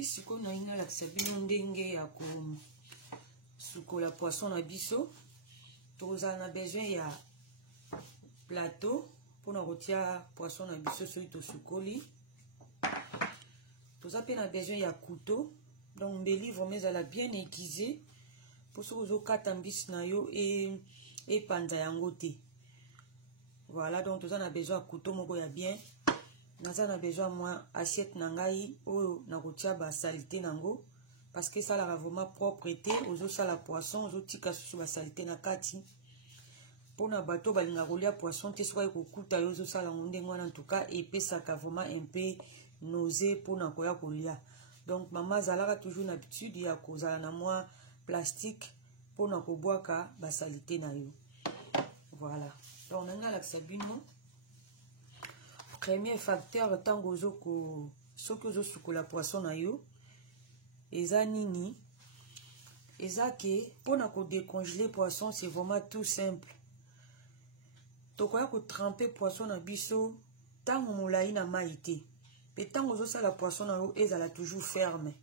merci. Si on a une laxabino ndenge ya ko sukola poisson na biso. Tous on a besoin ya plateau pour na rotia poisson na biso so ito sukoli. Tous on a besoin ya couteau. Donc mbeli vraiment ezala bien aiguisé pour ce que kata mbisi na yo et panza yango te. Voilà, donc tous on a besoin de couteau moko ya bien. Naza na besoin moi assiette nangai o na rotia ba salité nango parce que ça la vraiment propreté ozo sala poisson ozo tika sur ba salité na kati. Pour na bateau balinga rolia poisson te soka ko kuta yo ozo sala ngonde ngwana en tout cas et pesaka vraiment un peu nausée pour na koya kolia. Donc maman zalaka toujours une habitude ya kozala na moi plastique pour na ko boaka ba salité na yo. Voilà. Donc on a la sabino. Premier facteur tango zoko soko zo sukola poisson na yo eza nini eza ke pona ko décongeler poisson c'est vraiment tout simple. Tokoya ko tremper poisson na biso tango molai na maïté. Et tango zo sala poisson na yo ezala toujours ferme.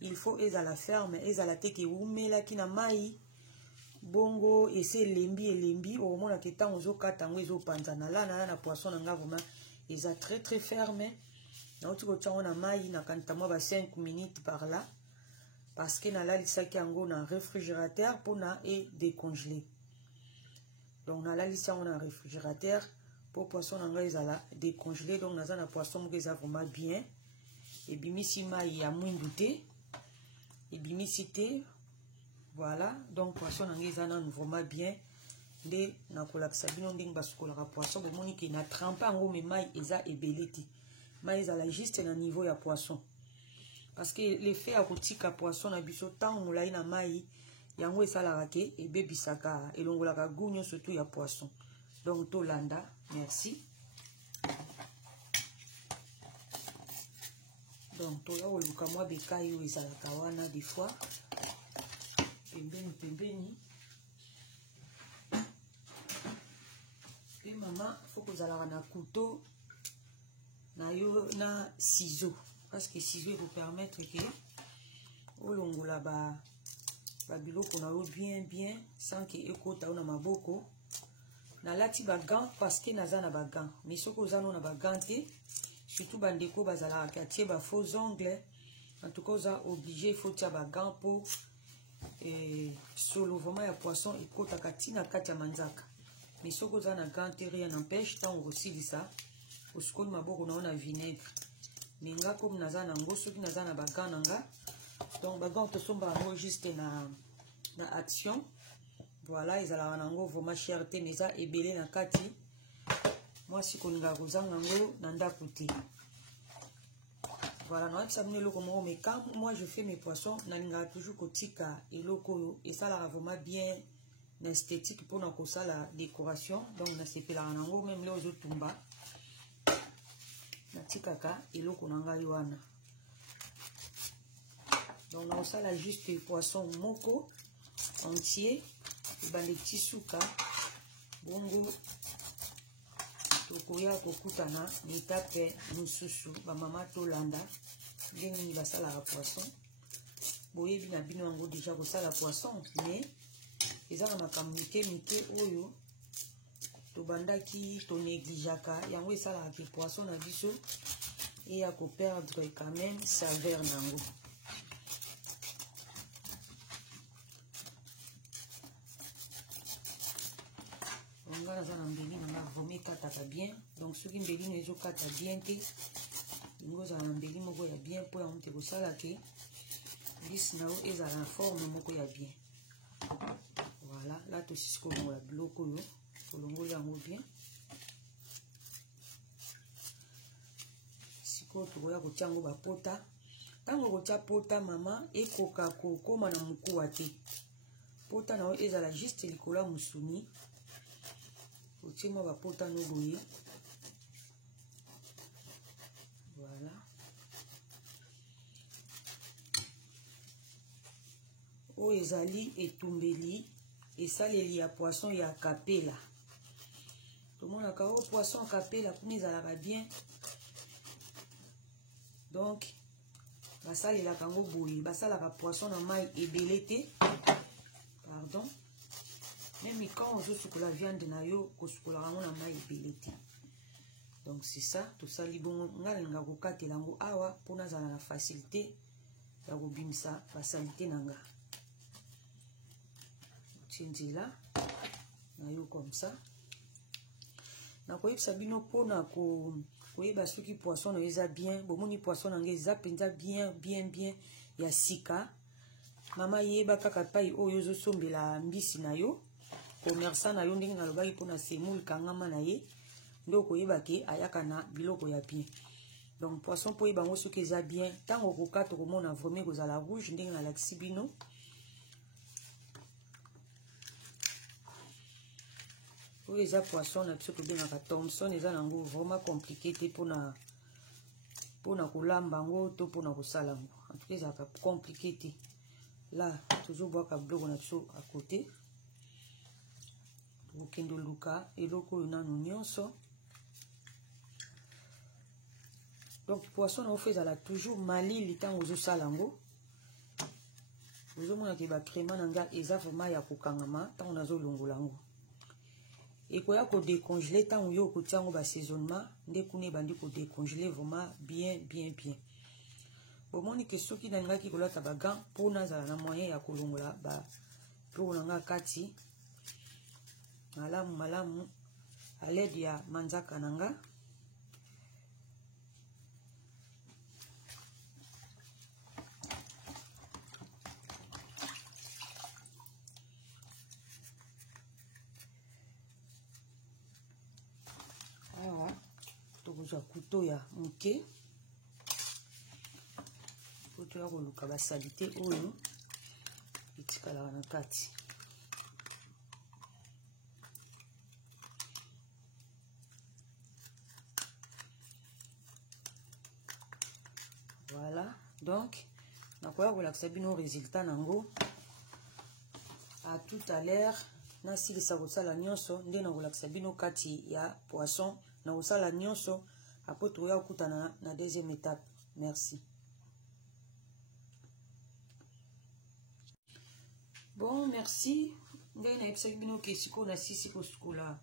Il faut ezala ferme, ezala te ke umela ki na mai bongo ese lembi au moment que tango zo katango ezo panzana na poisson na nga vraiment eza très ferme. Na otiko tango na mai na kantama ba 5 minutes par là parce que na la lisaki yango na réfrigérateur pour na et décongeler. Donc na la lisaki yango na réfrigérateur pour poisson nanga ezala décongelé. Donc naza na poisson moko eza vraiment bien et bimisi mai ya mwindu te et bimisi te. Voilà, donc poisson nanga eza na vraiment bien nde na kolakisa bino ndenge basukolaka poisson bomoni ke na trempe yango me mai eza ebele te. Mai ezala juste na niveau ya poisson parce que l'effet ya kotika poisson na biso tango molai na mai yango esalaka ke ebebisaka elongolaka goût nyonso surtout ya poisson. Donc tolanda, merci. Donc tola oluka mwa bekai oyo ezalaka wana des fois pembeni. Et maman faut que zalaka na couteau na yo na ciseau parce que ciseau vous permettre que olongola ba biloko na yo bien sans que ekota na maboko. Na lati ba gants parce que naza na ba gants mais soko zano na ba gants te surtout bandeko bazala katie ba faux ongles. En tout cas oza obligé il faut tia ba gants pour solo vraiment ya poisson ekota katina kati ya manzaka. Mais soko za na gants te rien n'empêche tant aussi dit ça au skol maboko na ona vinaigre. Mais nga comme naza na ngo soki naza na ba gants nanga donc ba gants to somba juste na action. Voilà, ils allaient en ango vraiment cherté mais ça ebele na kati. Moi si koninga kozanga ngo nanda kuti. Voilà, non ça me le comment mais quand moi je fais mes poissons, nalinga toujours kotika eloko et ça la vraiment bien esthétique pour na kosa la décoration. Donc na sepela nango même les autres tumba. Na tikaka eloko nanga yoana. Donc na kosa la juste poisson moko entier. Dans les petits souka bongo tokoya kokutana nitape mususu ba mama tolanda ndenge basala la poisson boyebi na bino yango déjà kosala poisson mais ezala makambo mike oyo tobandaki to négligeaka yango esala ke poisson na biso et ya ko perdre quand même saveur nango. On va dans un embelli, on va vraiment kataka bien. Donc ceux qui embelli ne jouent kata bien te. On va dans un embelli, on va bien pour on te bosala ke. Bis nao est à la forme, on va bien. Voilà, là tout ce qu'on a bloqué yo, pour l'ongo yango bien. Siko to ya ko tiango ba pota. Tango ko tia pota mama e koka ko koma na mukuwa te. Pota nao est à la juste likola musuni. Moi va pota no boye. Voilà. O ezali etumbeli et saleli ya poisson ya kapela. Tout le monde a kao poisson kapela pour nous ala bien. Donc basalela kango boye basalaka poisson na mai ebele te pardon même quand ozosukola viande na yo kosukola kango na mai ebele te. Donc c'est ça tosali bongo nga nalinga kokatela yango awa mpo nazala na facilité ya kobimisa basalite na nga. Tie nzela na yo comme ça nakoyebisa bino mpona koyeba soki poisson na yo eza bien. Bomoni poisson na nga eza mpenza bien ya sika. Mama yeba kaka pai oyo ozosombela mbisi na yo commerçant na yo ndenge nalobaki mpona semoule kangama na ye nde okoyeba ke ayaka na biloko ya bien. Donc poisson mpo yeba yango soki eza bien ntango okokata okomona vraimen kozala rouge ndenge nalakisi bino. Oyo eza poisson na biso tobengaka Thomson, eza nango vraiment compliqué te mpona kolamba yango to mpona kosala yango. En tout cas ezalaka compliqué te. Là tozobwaka biloko na biso à côté tokokende luka eloko oyo nano nyonso. Donc poisson na ofa ezala toujours malili ntango ozosala yango. Ozomona ke bacréma na nga eza vraiment ya kokangama ntango nazolongola yango. Ekoya kodécongeler ntango yo okotia yango basaisonnement nde kuna ebandi kodécongeler vraiment bien. Bomoni ke soki nalingaki kolata bagan mpo nazala na moyen ya kolongola biloko na nga kati malamu à l'aide ya manzaka na nga. Awa tokozwa couteau ya moke po toya koluka basalite oyo etikalaka na kati. Voilà, donc nakoya kolakisa bino résultat nango à tout à l'heure. Nasilisa kosala nyonso nde nakolakisa bino kati ya poisson na kosala nyonso apo toya kokutana na deuxième étape. Merci. Bon, merci. Ngai nayebisaki bino ke sikoyo nasisi kosukola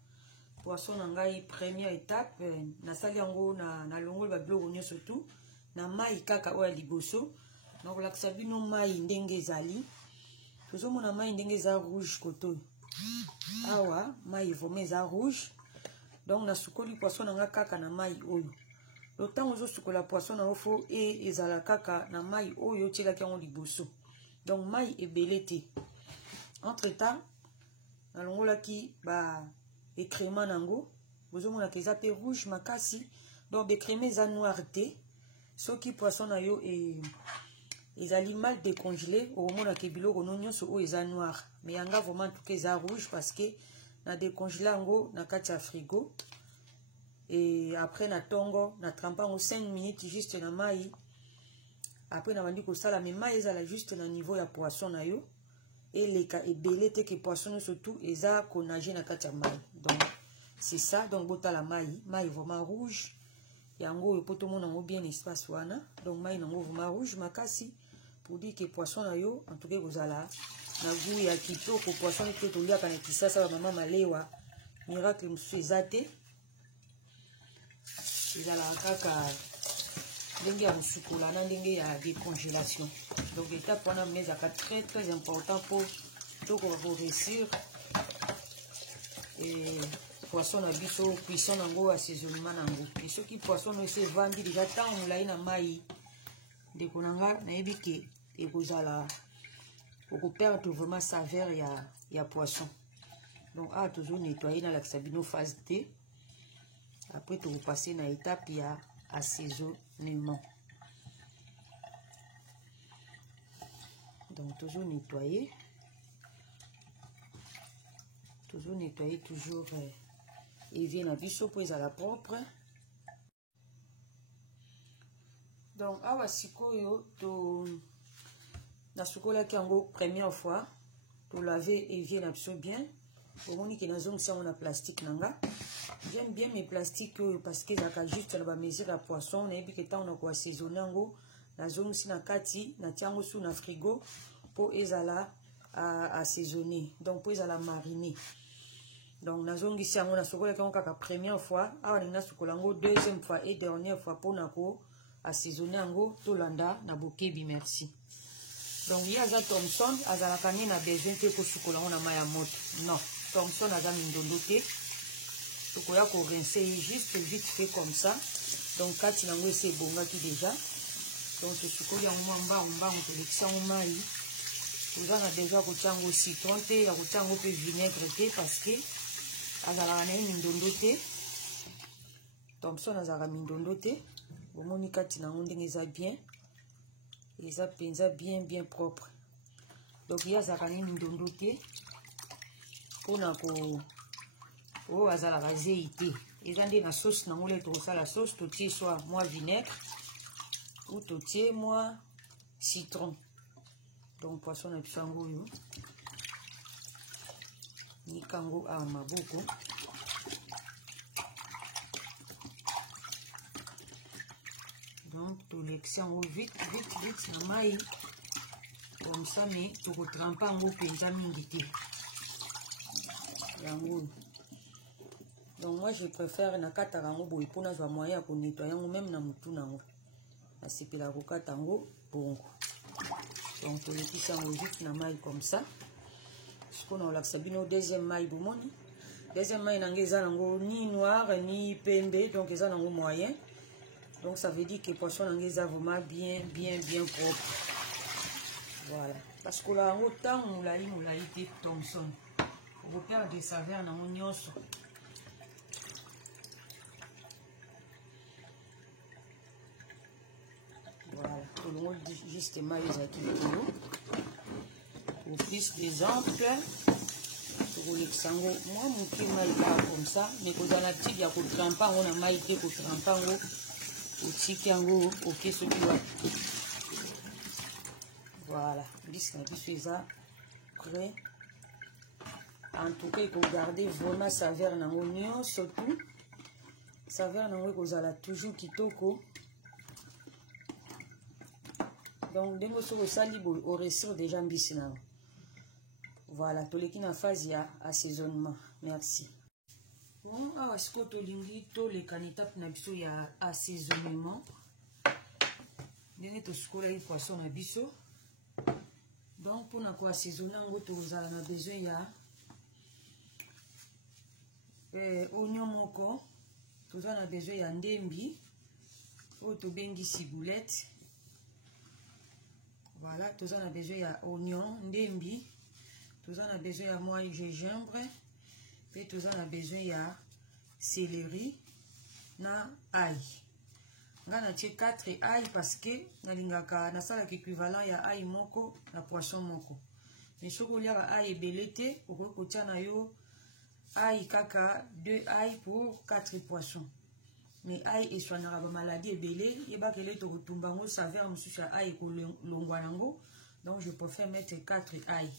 poisson na ngai première étape nasali yango na longoli babiloko nyonso tu na mai kaka oyo ya liboso. Nakolakisa bino mai ndenge ezali. Tozomona mai ndenge eza rouge koto awa mai vraiment eza rouge. Donc nasukoli poisson na nga kaka na mai oyo. Le temps ozosukola poisson na ofo ezala kaka na mai oyo otielaki yango liboso. Donc mai ebele te. Entre temps nalongolaki écréma nango. Bozomona ke eza pe rouge makasi. Donc écréma eza noir te. Soki poisson na yo ezali mal décongelé omona ke biloko no nyonso oyo eza noir. Mais yanga vraiment tout eza rouge parce que na décongelé yango na kati ya frigo. Et après na tongo na trempa yango 5 minutes juste na mai. Après na bandi kosala mais mai ezala juste na niveau ya poisson na yo. Et leka ebele te ke poisson surtout eza konage na kati ya mai. Donc c'est ça. Donc botala mai vraiment rouge. Yango oyo po tomona yango bien espace wana. Donc mai nango vraiment rouge makasi pour dire que poisson na yo en tout cas kozala na goût ya kitoko. Poisson te toliaka na kisasa ba mama malewa miracle musu eza te. Ezala kaka ndenge ya mosukola na ndenge ya décongélation. Donc étape wana mais ezaka très important pour tokoka koréussir et poisson na biso cuisson nango assaisonnement nango. Et soki poisson no ese vandi déjà tant molai na mai ndeko na nga nayebi ke ekozala okoperdre vraiment saveur ya poisson. Donc tozo nettoyer na lakisa bino phase T. Après tu vas passer na étape ya assaisonnement. Donc toujours nettoyer toujours et vient la biso pour ezala propre. Donc awa sikoyo to na sukola kiango première fois to laver et vient biso bien. Omoni ke nazongisa na plastique nanga. J'aime bien mes plastiques parce que ça juste la mesure à poisson. On a vu que tant on a assaisonné nazongisi na kati na tiango sous na frigo pour ezala assaisonner donc pour ezala mariner. Donc nazongisi yango na sokola kango kaka première fois awa na sokola yango deuxième fois et dernière fois pour nako assaisonner yango tolanda na bokebi. Merci. Donc il y a Thomson azalaka ni na besoin te ko sukola yango na maya moto. Non, Thomson aza mindondo te. Tokoya ko rincer juste vite fait comme ça. Donc kati nango c'est bongaki déjà. Donc tu sukoli yango mba on peut l'exa au mai. Vous en a déjà kotiango citron te, ya kotiango pe vinaigre te parce que azalaka na mindondo te. Thomson azalaka mindondo te. Bomoni kati nango ndenge eza bien. Eza penza bien propre. Donc il y a azalaka na mindondo te. Pona ko o azalaka zei te. Eza nde na sauce nango le tokosala sauce totie soit moi vinaigre ou totie moi citron. Donc poisson na biso yango oyo nikango a maboko. Donc tolekisi yango vite na mai comme ça, mais tokotrempe yango penza mingi te yango. Donc moi je préfère na kata yango boye mpona zwa moyen ya konettoyer yango même na mutu nango nasepela kokata yango bongo. Donc tolekisi yango vite na mai comme ça. Sikoyo na olakisa bino deuxième mai bomoni. Deuxième mai nango eza nango ni noir ni pembe, donc eza nango moyen. Donc ça veut dire que poisson nango eza vraiment bien propre. Voilà. Parce que là yango tant moulayi te Thomson. On perd des saveurs nango nyonso. Voilà, tout le monde dit justement les activités. Au fils des amples, pour le sango, moi mon pied m'a comme ça, mais quand on a petit, il y a qu'on trempe, on a maïté, qu'on trempe, au tikango, au caisse du voilà, biscuit, ça prêt. En tout cas, il faut garder vraiment saveur dans l'oignon, surtout saveur dans l'oignon, vous allez toujours kitoko. Donc, dès que vous salez, vous réussissez déjà un. Voilà, tout le qui na phase ya assaisonnement. Merci. Bon, alors ce que tu lingi to les canetap na biso ya assaisonnement. Dès que tu les poissons na biso. Donc pour na ko assaisonner ngo to za na besoin ya oignon moko. Tu za na besoin ya ndembi. O to bengi ciboulette. Voilà, tu en as besoin d'oignon, ndembi, tu en as besoin de moi gingembre, et tu en as besoin de céleri, na ail. On a 4 ail parce que na sala équivalent ya ail moko na poisson moko. Mais si vous avez ail belete, vous pouvez ail kaka 2 ail pour 4 poissons. Mais ail et soit na maladie belé, et ba kele to tumbango saveur mususu ail ko longwanango. Donc je préfère mettre 4 ail.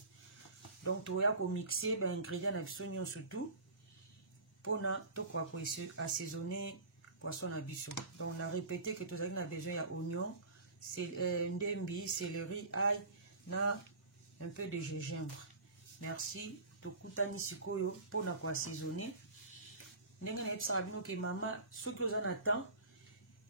Donc tu vas mixer ben ingrédients na biso surtout pour na to kwa ko assaisonner poisson na biso. Donc on a répété que tu as besoin ya oignon, ndembi, céleri, ail na un peu de gingembre. Merci. To kutani sikoyo pour na ko assaisonner. Ndenge na yebisaka bino ke mama soki oza na temps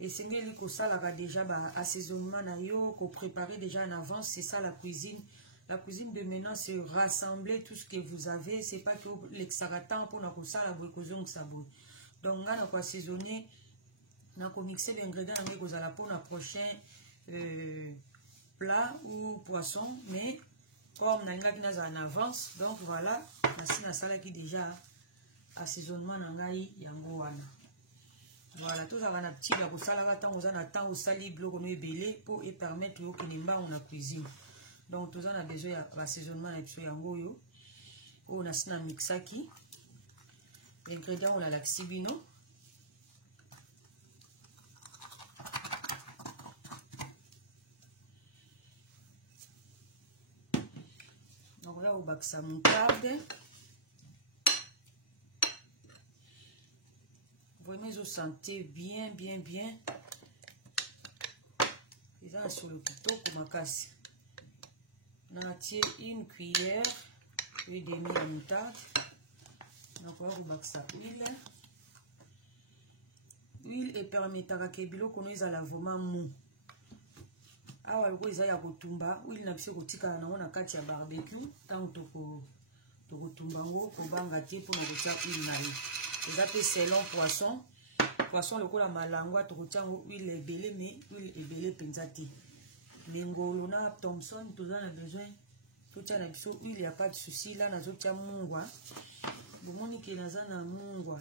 esengeli kosalaka déjà assaisonnement na yo, ko préparer déjà en avance. C'est ça la cuisine. La cuisine de maintenant, c'est rassembler tout ce que vous avez. C'est pas que l'extra temps pour na kosala boye kozongisa boye. Donc nga na ko assaisonner na ko mixer les ingrédients na ngai kozala pour na prochain plat ou poisson, mais comme na ngaki naza en avance, donc voilà, nasi na sala ki déjà assaisonnement na ngai yango wana. Voilà, tout ça va na petit la kosala ka temps oza na temps osali biloko no ebele pour et permettre yo kene mbango na cuisine. Donc tout ça na besoin ya assaisonnement na biso yango yo. O na sina mixaki. Ingrédients on a la xibino. Donc là, on va que ça moutarde. Vraiment, vous sentez bien. eza na solo kitoko makasi. Natie une cuillère et demi ya moutarde. Nakoya kobakisa huile. Huile epermetaka ke biloko no ezala vraiment mou. Awa loko eza ya kotumba, huile na biso kotikala nango na kati ya barbecue ntango tokotumba ngo kobanga te mpona kotia huile na ye. Eza pe selon poisson. Poisson lokola malangwa tokotia ngo huile ebele mais huile ebele penza te. Mais ngolo na Thompson toza na besoin totia na biso huile ya pas de souci. Là nazotia mungwa. Bomoni ke naza na mungwa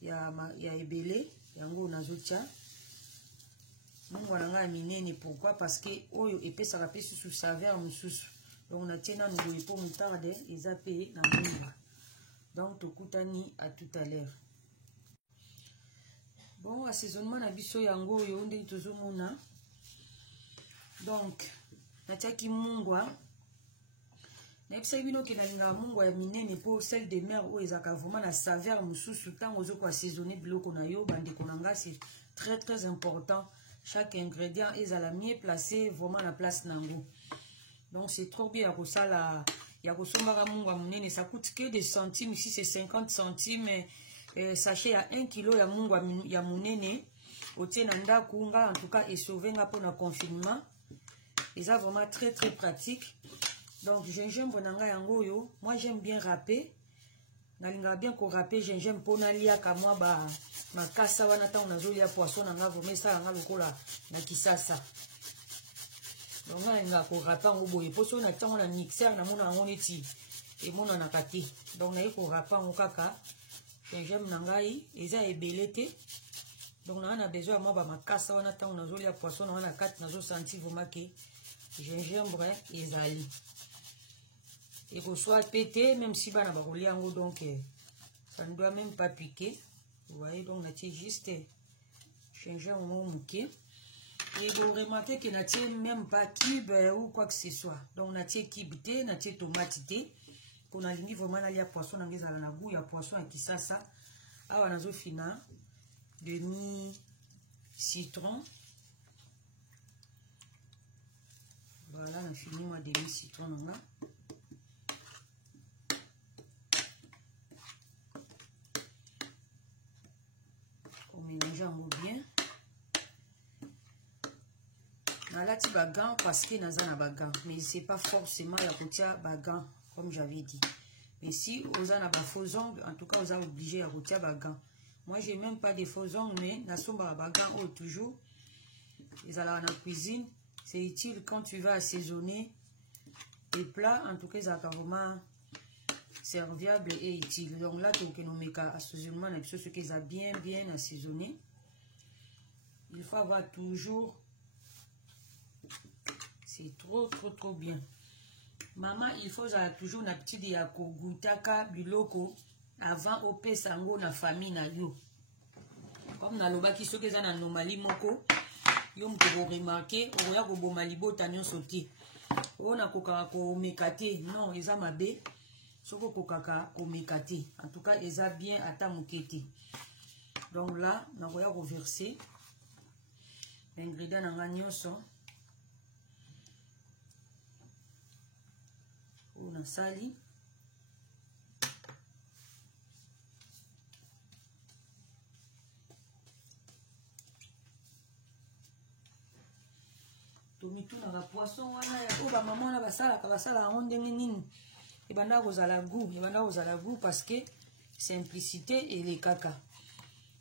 ya ebele yango nazotia. Mungwa na nga minene. Pourquoi? Parce que oyo epesaka pe susu saveur mususu. Donc natie na boye po moutarde eza pe na mungwa. Donc tokutani à tout à l'heure. Bon, assaisonnement na biso yango oyo ndenge tozomona. Donc natiaki mungwa. Nayebisaki bino ke nalingaka mungwa ya minene po sel de mer oyo ezaka vraiment na saveur mususu ntango ozoko assaisonner biloko na yo bandeko na nga. C'est très très important. Chaque ingrédient ezala mieux placé vraiment na place nango. Donc c'est trop bien ya kosombaka mungwa munene. Ça coûte que des centimes. Ici c'est 50 centimes. Sachet ya 1 kilo ya mungwa ya munene. Otie na ndaku nga en tout cas et sauver nga pour na confinement. Et ça vraiment très très pratique. Donc gingembre nanga yango yo. Moi j'aime bien râper. Nalinga bien ko râper gingembre pour na lia ka moi ba makasa wana ta onazo lia poisson nanga vraiment ça nga lokola na kisasa. Donc nalinga ko râper ngo boye poso na tango na mixeur na mona ngo neti et mona na kati. Donc na ko râper ngo kaka gingembre nangai eza ebele te. Donc on a besoin moi ba makasa wana ta onazo lia poisson na kati nazo sentir vraiment que gingembre ezali. Et qu'on soit pété, même si bana barouli en haut, donc ça ne doit même pas piquer. Vous voyez, donc on a juste changé au mot mouquet. Et vous remarquez que n'a même pas cube ou quoi que ce soit. Donc on a cube té, on a tomate té. Qu'on a ligne vraiment là il y a poisson dans les goût, il y a poisson qui ça. Ah on a zo fina demi citron. Voilà, on a fini moi demi citron normal. Mélangeons bien. Nalati bagan parce que naza na bagan, mais c'est pas forcément la kotia bagan comme j'avais dit. Mais si vous avez des faux ongles, en tout cas vous êtes obligé à kotia bagan. Moi j'ai même pas de faux ongles, mais nasomba bagan ou toujours. Ils allaient dans la cuisine, c'est utile quand tu vas assaisonner les plats. En tout cas ils ont vraiment serviable et utile. Donc là, donc nous mettons assaisonnement avec ce qu'ils ont bien assaisonné. Il faut avoir toujours, c'est trop bien. Maman, il faut toujours na petite yako goutaka biloko avant opé sango na famille na yo. Comme na loba ki soki za na normali moko, yo mko remarquer, oya ko bomali botanyo sauté. On koka ko mekate, non, eza mabe. Soko kokaka omekate. En tout cas, ils ont bien atamukete. Donc là, on va reverser l'ingrédient dans l'agneau. On a sali. Tomitou na poisson wana ya ko ba maman na basala ronde nini. Et banda ozala goût parce que simplicité et les caca.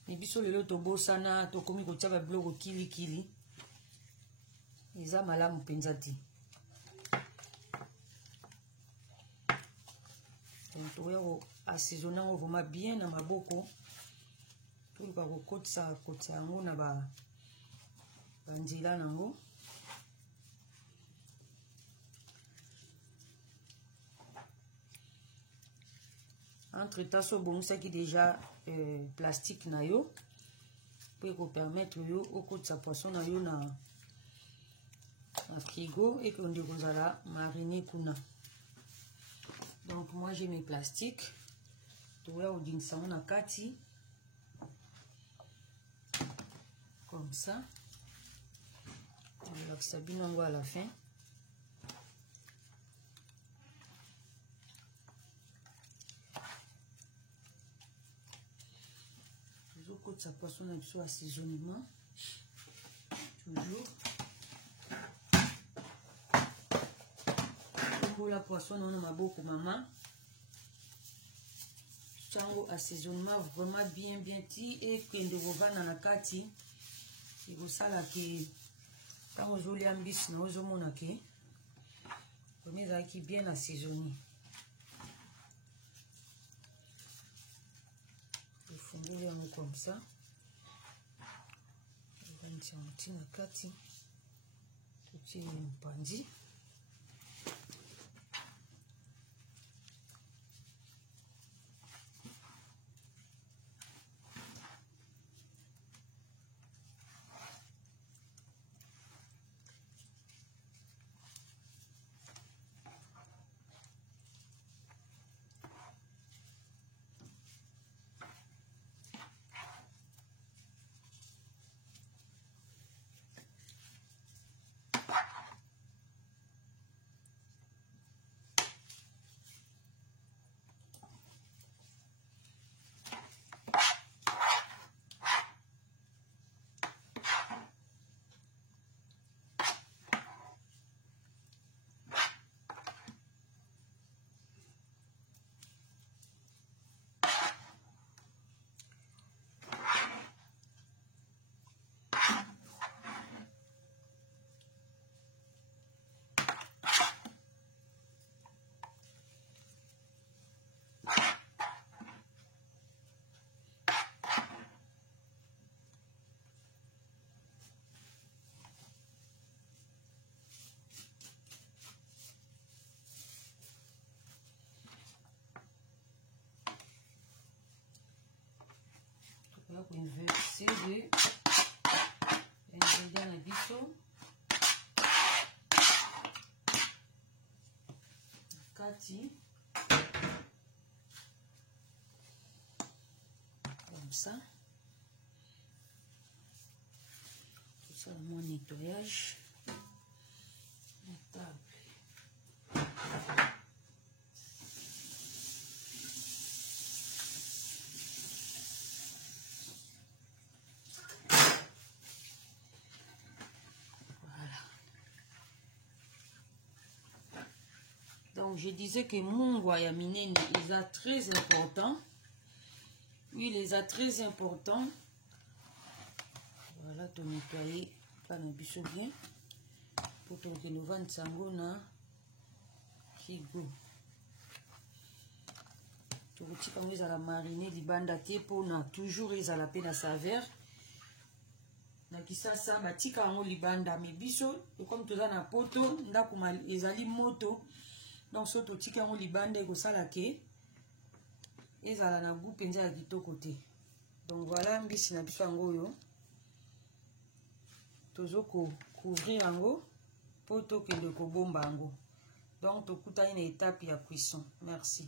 Et biso lelo tobo sana to komi ko taba bloko kili. Eza malamu penzati. Donc to yo assaisonner vraiment bien na maboko. Tout ba ko kotsa ngo na ba banzila nango. Entre temps, ce bon ça qui déjà plastique na yo pour vous permettre yo au coup de sa poisson na yo na frigo et qu'on dit la mariner kuna. Donc moi j'ai mes plastiques. Tu vois au din ça on a kati comme ça. olakisa bino yango à la fin. Tozokotisa poisson na biso assaisonnement toujours. Tombola poisson na maboko mama. Chango assaisonnement vraiment bien ti et kende kovana na kati. Et vous savez que quand vous voulez un bis, nous avons que vous avez bien assaisonné. Vous fondez comme ça. Vous allez mettre un petit nakati, petit pandi. Pour inverser les ingrédients à biseau. Kati. Comme ça. Tout ça, mon nettoyage. La table. Donc, je disais que mon guayamine, il est très important. Oui, il est très important. Voilà, tu nettoyer pas na biso bien. Pour que nous vendre sango na frigo. Tu retires comme ils la mariner, les bandes pour na toujours ils à la peine à saveur. Na kisasa batika ngo libanda me biso et comme tu na poto ndakuma ezali moto. Donc, ce que tu as dit, libande et gosalake, et ça na goût penza à gito côté. Donc voilà, mbisi na biso ngo yo. Tozoko couvrir ngo, poto que de kobomba ngo. Donc, to kuta une étape ya cuisson. Merci.